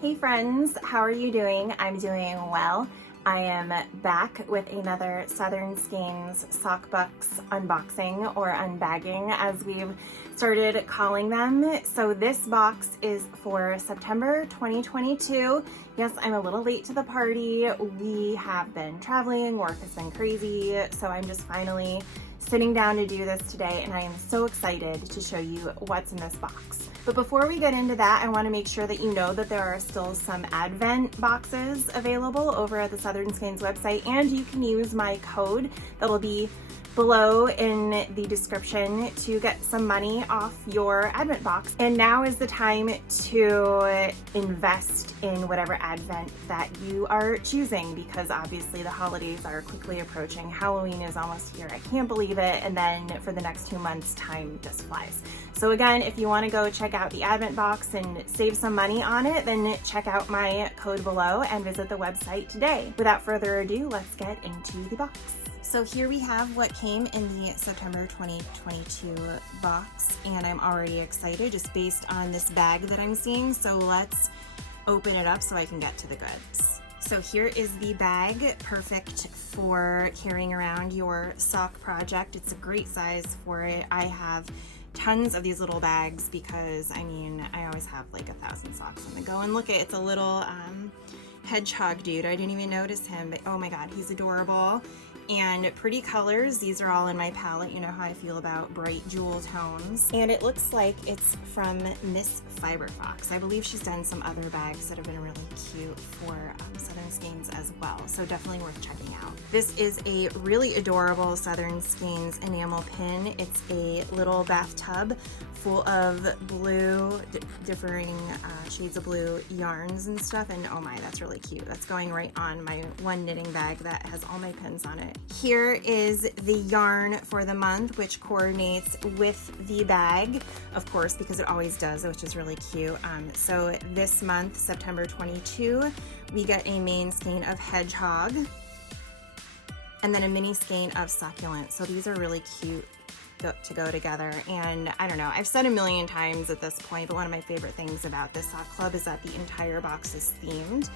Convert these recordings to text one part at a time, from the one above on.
Hey friends, how are you doing? I'm doing well. I am back with another Southern Skeins sock bucks unboxing or unbagging as we've started calling them. So this box is for September 2022. Yes, I'm a little late to the party. We have been traveling, work has been crazy, so I'm just finally sitting down to do this today, and I am so excited to show you what's in this box. But before we get into that, I want to make sure that you know that there are still some Advent boxes available over at the Southern Skeins website, and you can use my code that'll be below in the description to get some money off your Advent box. And now is the time to invest in whatever Advent that you are choosing, because obviously the holidays are quickly approaching. Halloween is almost here. I can't believe it. And then for the next 2 months, time just flies. So again, if you want to go check out the Advent box and save some money on it, then check out my code below and visit the website today. Without further ado, let's get into the box. So here we have what came in the September 2022 box, and I'm already excited just based on this bag that I'm seeing. So let's open it up so I can get to the goods. So here is the bag, perfect for carrying around your sock project. It's a great size for it. I have tons of these little bags because I always have like 1,000 socks on the go. And look, it's a little hedgehog dude. I didn't even notice him, but oh my god, he's adorable. And pretty colors. These are all in my palette. You know how I feel about bright jewel tones. And it looks like it's from Miss Fiberfox. I believe she's done some other bags that have been really cute for Southern Skeins as well. So definitely worth checking out. This is a really adorable Southern Skeins enamel pin. It's a little bathtub full of blue, differing shades of blue yarns and stuff. And oh my, that's really cute. That's going right on my one knitting bag that has all my pins on it. Here is the yarn for the month, which coordinates with the bag, of course, because it always does, which is really cute. So this month, September 22, we get a main skein of hedgehog and then a mini skein of succulent. So these are really cute to go together. And I don't know, I've said a million times at this point, but one of my favorite things about this sock club is that the entire box is themed.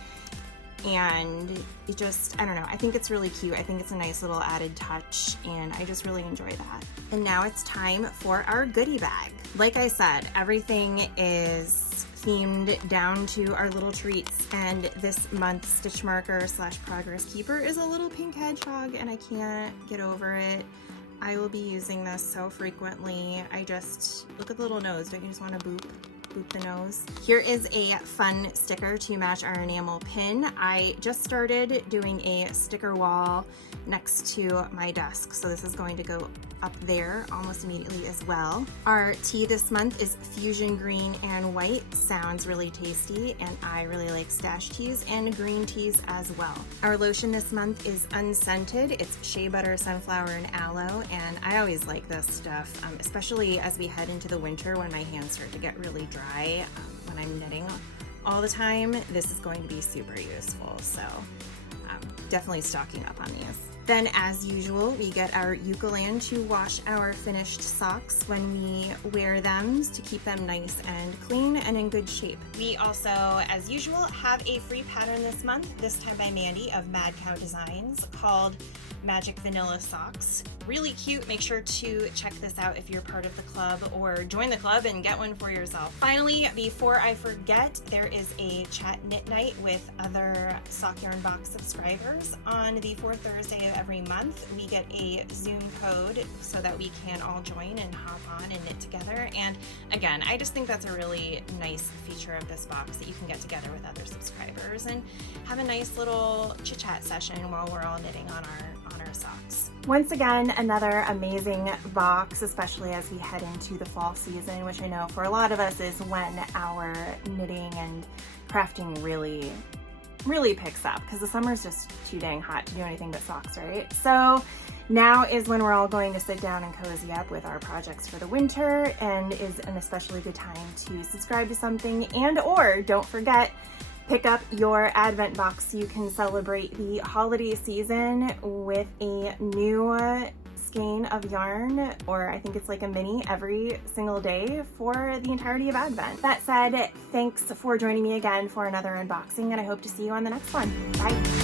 And it just, I don't know, I think it's really cute. I think it's a nice little added touch, and I just really enjoy that. And now it's time for our goodie bag. Like I said, everything is themed down to our little treats, and this month's stitch marker / progress keeper is a little pink hedgehog, and I can't get over it. I will be using this so frequently. I just, look at the little nose. Don't you just want to boop the nose? Here is a fun sticker to match our enamel pin. I just started doing a sticker wall next to my desk, so this is going to go up there almost immediately as well. Our tea this month is fusion green and white. Sounds really tasty, and I really like stash teas and green teas as well. Our lotion this month is unscented. It's shea butter, sunflower, and aloe, and I always like this stuff, especially as we head into the winter when my hands start to get really dry when I'm knitting all the time. This is going to be super useful, so definitely stocking up on these. Then, as usual, we get our Eucalan to wash our finished socks when we wear them to keep them nice and clean and in good shape. We also, as usual, have a free pattern this month, this time by Mandy of Mad Cow Designs, called Magic Vanilla Socks. Really cute. Make sure to check this out if you're part of the club, or join the club and get one for yourself. Finally, before I forget, there is a chat knit night with other Sock Yarn Box subscribers on the fourth Thursday of every month. We get a Zoom code so that we can all join and hop on and knit together. And again, I just think that's a really nice feature of this box, that you can get together with other subscribers and have a nice little chit-chat session while we're all knitting on our socks. Once again, another amazing box, especially as we head into the fall season, which I know for a lot of us is when our knitting and crafting really picks up, because the summer's just too dang hot to do anything but socks, right? So now is when we're all going to sit down and cozy up with our projects for the winter, and is an especially good time to subscribe to something, and or don't forget, pick up your Advent box so you can celebrate the holiday season with a new skein of yarn, or I think it's like a mini every single day for the entirety of Advent. That said, thanks for joining me again for another unboxing, and I hope to see you on the next one. Bye.